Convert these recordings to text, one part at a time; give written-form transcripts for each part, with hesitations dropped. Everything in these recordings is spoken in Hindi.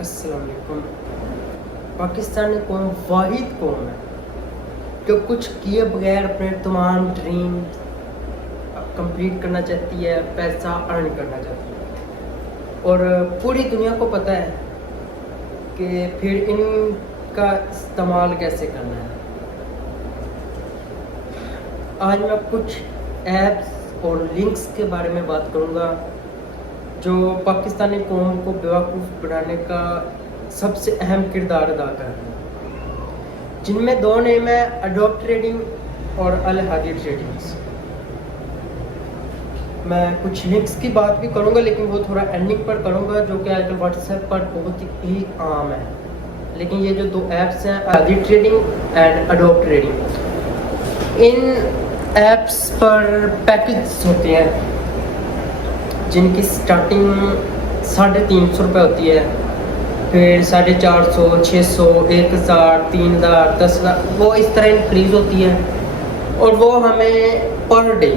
अस्सलाम वालेकुम। पाकिस्तानी कौम वाहिद कौम है जो कुछ किए बगैर अपने तमाम ड्रीम कंप्लीट करना चाहती है, पैसा अर्न करना चाहती है और पूरी दुनिया को पता है कि फिर इनका इस्तेमाल कैसे करना है। आज मैं कुछ ऐप्स और लिंक्स के बारे में बात करूँगा जो पाकिस्तानी कौम को बेवकूफ़ बनाने का सबसे अहम किरदार अदा कर रहे हैं, जिनमें दो नेम है एडोब ट्रेडिंग और अल हादी ट्रेडिंग्स। मैं कुछ लिंक्स की बात भी करूंगा लेकिन वो थोड़ा एंडिंग पर करूंगा, जो कि आजकल व्हाट्सएप पर बहुत ही आम है। लेकिन ये जो दो ऐप्स हैं Hadi trading and adobe trading, in apps पर पैकेज होते हैं जिनकी स्टार्टिंग 350 रुपये होती है, फिर 450, 600, 1000, 3000, 10,000 वो इस तरह इंक्रीज़ होती है। और वो हमें पर डे,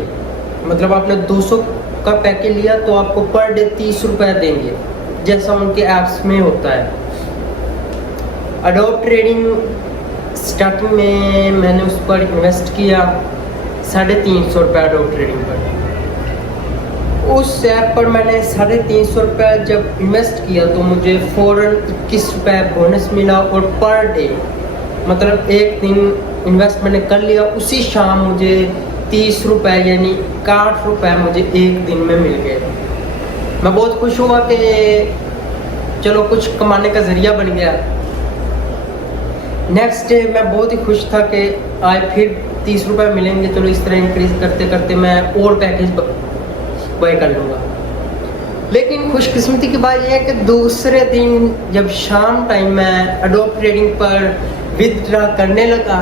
मतलब आपने 200 का पैकेज लिया तो आपको पर डे 30 रुपये देंगे, जैसा उनके ऐप्स में होता है। एडोब ट्रेडिंग स्टार्टिंग में मैंने उस पर इन्वेस्ट किया 350 रुपये एडोब ट्रेडिंग पर। उस ऐप पर मैंने 350 रुपये जब इन्वेस्ट किया तो मुझे फ़ौरन 21 रुपये बोनस मिला और पर डे, मतलब एक दिन इन्वेस्ट मैंने कर लिया, उसी शाम मुझे 30 रुपये यानी 61 रुपये मुझे एक दिन में मिल गए। मैं बहुत खुश हुआ कि चलो कुछ कमाने का ज़रिया बन गया। नेक्स्ट डे मैं बहुत ही खुश था कि आज फिर 30 रुपये मिलेंगे, चलो इस तरह इंक्रीज़ करते करते मैं और पैकेज बाय कर लूँगा। लेकिन खुशकिस्मती की बात यह है कि दूसरे दिन जब शाम टाइम मैं एडोब ट्रेडिंग पर विदड्रा करने लगा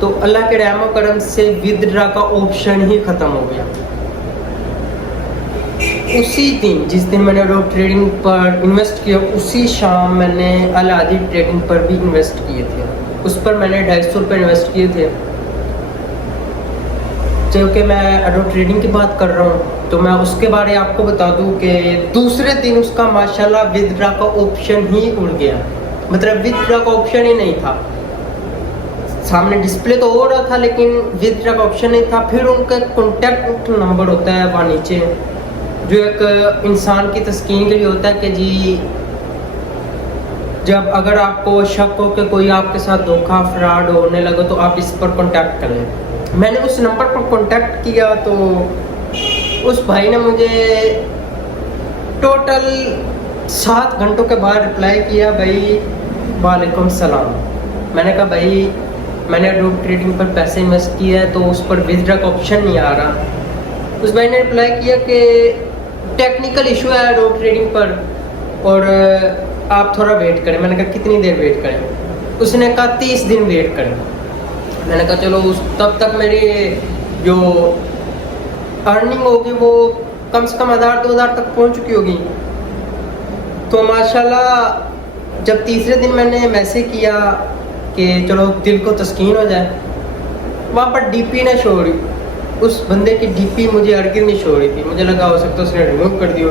तो अल्लाह के रहमो करम से विदड्रा का ऑप्शन ही ख़त्म हो गया। उसी दिन जिस दिन मैंने एडोब ट्रेडिंग पर इन्वेस्ट किया उसी शाम मैंने अल हादी ट्रेडिंग पर भी इन्वेस्ट किए थे। उस पर मैंने 250 रुपये इन्वेस्ट किए थे। क्योंकि मैं एडोब ट्रेडिंग की बात कर रहा हूँ तो मैं उसके बारे में आपको बता दूं कि दूसरे दिन उसका माशाल्लाह विदड्रा का ऑप्शन ही उड़ गया, मतलब विदड्रा का ऑप्शन ही नहीं था। सामने डिस्प्ले तो हो रहा था लेकिन विदड्रा का ऑप्शन नहीं था। फिर उनका कॉन्टैक्ट नंबर होता है वहाँ नीचे, जो एक इंसान की तस्कीन के लिए होता है कि जी जब अगर आपको शक हो कि कोई आपके साथ धोखा फ्रॉड होने लगे तो आप इस पर कॉन्टैक्ट करें। मैंने उस नंबर पर कॉन्टैक्ट किया तो उस भाई ने मुझे टोटल 7 घंटों के बाद रिप्लाई किया, भाई वालेकुम सलाम। मैंने कहा भाई मैंने एडोब ट्रेडिंग पर पैसे इन्वेस्ट किया है तो उस पर विदड्रा का ऑप्शन नहीं आ रहा। उस भाई ने रिप्लाई किया कि टेक्निकल इशू है एडोब ट्रेडिंग पर और आप थोड़ा वेट करें। मैंने कहा कितनी देर वेट करें? उसने कहा 30 दिन वेट करें। मैंने कहा चलो तब तक मेरी जो अर्निंग होगी वो कम से कम 1000-2000 तक पहुंच चुकी होगी। तो माशाल्लाह जब तीसरे दिन मैंने मैसेज किया कि चलो दिल को तस्कीन हो जाए, वहाँ पर डीपी ना शो रही, उस बंदे की डीपी मुझे अर्गिन नहीं शो रही थी। मुझे लगा हो सकता है उसने रिमूव कर दिया।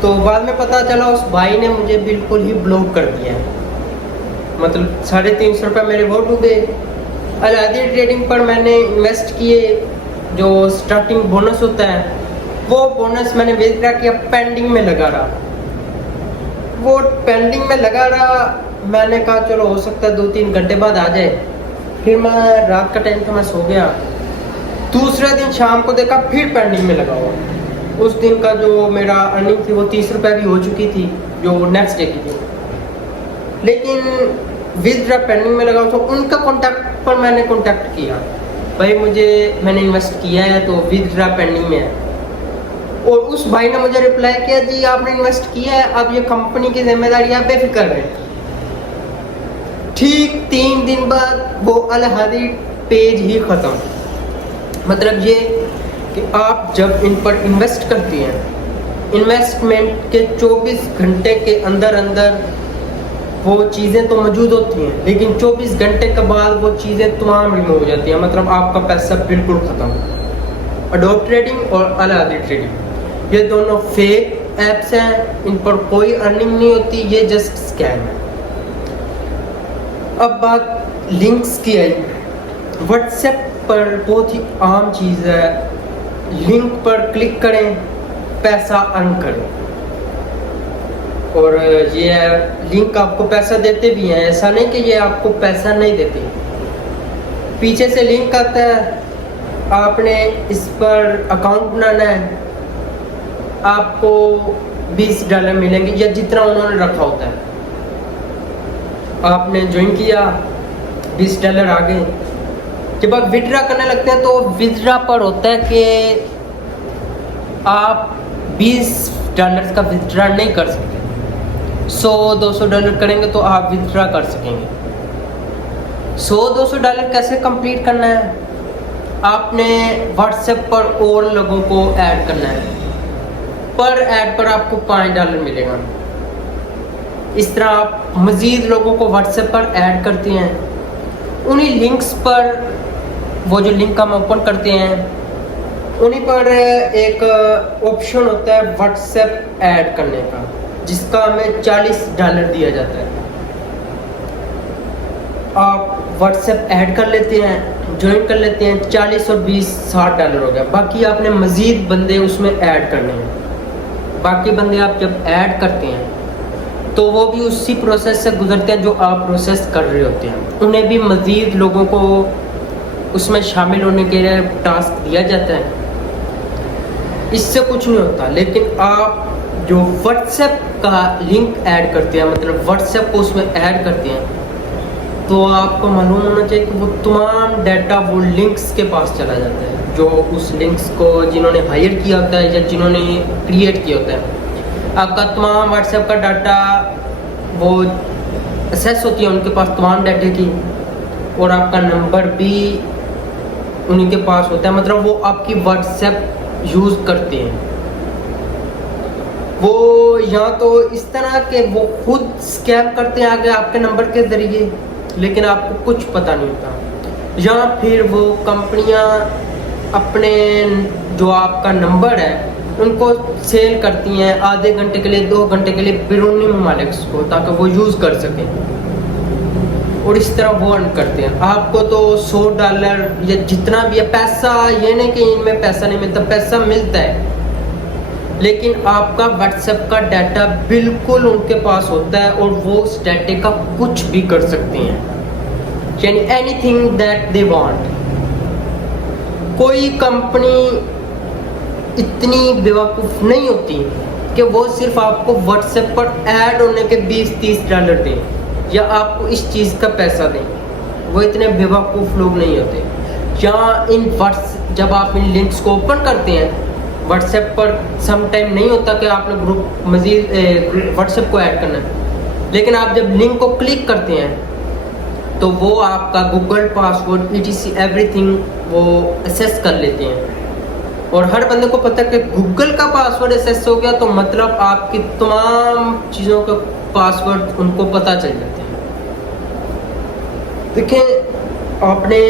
तो बाद में पता चला उस भाई ने मुझे बिल्कुल ही ब्लॉक कर दिया है, मतलब 350 रुपये मेरे वो डूबे। अल हादी ट्रेडिंग पर मैंने इन्वेस्ट किए, जो स्टार्टिंग बोनस होता है वो बोनस मैंने विदड्रा किया, पेंडिंग में लगा रहा। वो पेंडिंग में लगा रहा, मैंने कहा चलो हो सकता है 2-3 घंटे बाद आ जाए। फिर मैं रात का टाइम था, मैं सो गया। दूसरे दिन शाम को देखा फिर पेंडिंग में लगा हुआ। उस दिन का जो मेरा अर्निंग थी वो 30 रुपये भी हो चुकी थी, जो नेक्स्ट डे की थी, लेकिन विदड्रा पेंडिंग में लगा। तो उनका कॉन्टैक्ट पर मैंने कॉन्टैक्ट किया, भाई मैंने इन्वेस्ट किया है तो विदड्रा पेंडिंग में है। और उस भाई ने मुझे रिप्लाई किया जी आपने इन्वेस्ट किया है, अब ये कंपनी की जिम्मेदारी आप बेफिक्र है। ठीक 3 दिन बाद वो अल हादी पेज ही ख़त्म। मतलब ये कि आप जब इन पर इन्वेस्ट करती हैं, इन्वेस्टमेंट के 24 घंटे के अंदर अंदर वो चीज़ें तो मौजूद होती हैं, लेकिन 24 घंटे के बाद वो चीज़ें तमाम रिमूव हो जाती हैं, मतलब आपका पैसा बिल्कुल ख़त्म। एडोब ट्रेडिंग और अल हादी ट्रेडिंग ये दोनों फेक ऐप्स हैं, इन पर कोई अर्निंग नहीं होती, ये जस्ट स्कैम है। अब बात लिंक्स की आई। व्हाट्सएप पर बहुत ही आम चीज़ है, लिंक पर क्लिक करें, पैसा अर्न करें। और ये लिंक आपको पैसा देते भी हैं, ऐसा नहीं कि ये आपको पैसा नहीं देते। पीछे से लिंक आता है, आपने इस पर अकाउंट बनाना है, आपको $20 मिलेंगे या जितना उन्होंने रखा होता है। आपने ज्वाइन किया, $20 आ गए। जब आप विड्रा करने लगते हैं तो विड्रा पर होता है कि आप $20 का विड्रा नहीं कर सकते। $100-200 करेंगे तो आप विड्रा कर सकेंगे। $100-200 कैसे कंप्लीट करना है? आपने व्हाट्सएप पर और लोगों को ऐड करना है, पर ऐड पर आपको $5 मिलेगा। इस तरह आप मज़ीद लोगों को व्हाट्सएप पर ऐड करते हैं। उन्हीं लिंक्स पर, वो जो लिंक हम ओपन करते हैं, उन्हीं पर एक ऑप्शन होता है व्हाट्सएप ऐड करने का, जिसका हमें $40 दिया जाता है। आप व्हाट्सएप ऐड कर लेते हैं, ज्वाइन कर लेते हैं, 40 और 20 $60 हो गया। बाकी आपने मज़ीद बंदे उसमें ऐड करने हैं। बाकी बंदे आप जब ऐड करते हैं तो वो भी उसी प्रोसेस से गुजरते हैं जो आप प्रोसेस कर रहे होते हैं। उन्हें भी मज़ीद लोगों को उसमें शामिल होने के लिए टास्क दिया जाता है। इससे कुछ नहीं होता। लेकिन आप जो व्हाट्सएप का लिंक ऐड करते हैं, मतलब व्हाट्सएप को उसमें ऐड करते हैं, तो आपको मालूम होना चाहिए कि वो तमाम डाटा वो लिंक्स के पास चला जाता है, जो उस लिंक्स को जिन्होंने हायर किया होता है या जिन्होंने क्रिएट किया होता है। आपका तमाम व्हाट्सएप का डाटा वो एक्सेस होती है उनके पास, तमाम डाटे की, और आपका नंबर भी उन्हीं के पास होता है। मतलब वो आपकी व्हाट्सएप यूज़ करते हैं। वो या तो इस तरह के वो खुद स्कैम करते हैं आगे आपके नंबर के ज़रिए, लेकिन आपको कुछ पता नहीं होता, या फिर वो कंपनियां अपने जो आपका नंबर है उनको सेल करती हैं आधे घंटे के लिए, 2 घंटे के लिए बैरूनी ममालिक को, ताकि वो यूज़ कर सकें, और इस तरह वो अर्न करते हैं। आपको तो $100 या जितना भी है पैसा, ये नहीं कि इनमें पैसा नहीं मिलता, पैसा मिलता है, लेकिन आपका व्हाट्सएप का डाटा बिल्कुल उनके पास होता है और वो उस डाटे का कुछ भी कर सकते हैं, यानी एनीथिंग दैट दे वांट। कोई कंपनी इतनी बेवकूफ़ नहीं होती कि वो सिर्फ आपको व्हाट्सएप पर ऐड होने के $20-30 दें या आपको इस चीज़ का पैसा दें। वो इतने बेवकूफ़ लोग नहीं होते। या जब आप इन लिंक्स को ओपन करते हैं व्हाट्सएप पर, सम टाइम नहीं होता कि आपने ग्रुप मज़ीद व्हाट्सएप को ऐड करना है, लेकिन आप जब लिंक को क्लिक करते हैं तो वो आपका गूगल पासवर्ड etc एवरीथिंग वो एक्सेस कर लेते हैं। और हर बंदे को पता है कि गूगल का पासवर्ड एक्सेस हो गया तो मतलब आपकी तमाम चीज़ों के पासवर्ड उनको पता चल जाते हैं। देखें, आपने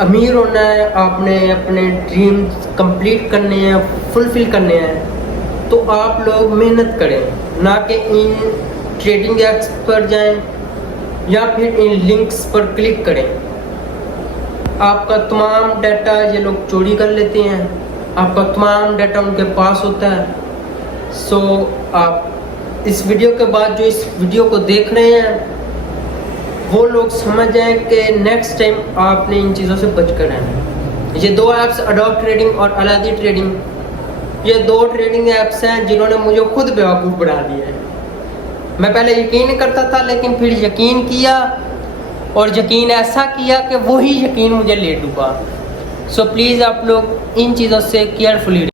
अमीर होना है, आपने अपने ड्रीम्स कंप्लीट करने हैं, फुलफिल करने हैं, तो आप लोग मेहनत करें, ना कि इन ट्रेडिंग ऐप्स पर जाएं या फिर इन लिंक्स पर क्लिक करें। आपका तमाम डाटा ये लोग चोरी कर लेते हैं, आपका तमाम डाटा उनके पास होता है। सो आप इस वीडियो के बाद जो इस वीडियो को देख रहे हैं वो लोग समझ जाएं कि नेक्स्ट टाइम आपने इन चीज़ों से बच कर रहना है। ये 2 ऐप्स, अडोब ट्रेडिंग और अलादी ट्रेडिंग, ये 2 ट्रेडिंग ऐप्स हैं जिन्होंने मुझे खुद बेवकूफ़ बना दिया है। मैं पहले यकीन नहीं करता था, लेकिन फिर यकीन किया, और यकीन ऐसा किया कि वही यकीन मुझे ले डूबा। सो प्लीज़ आप लोग इन चीज़ों से केयरफुली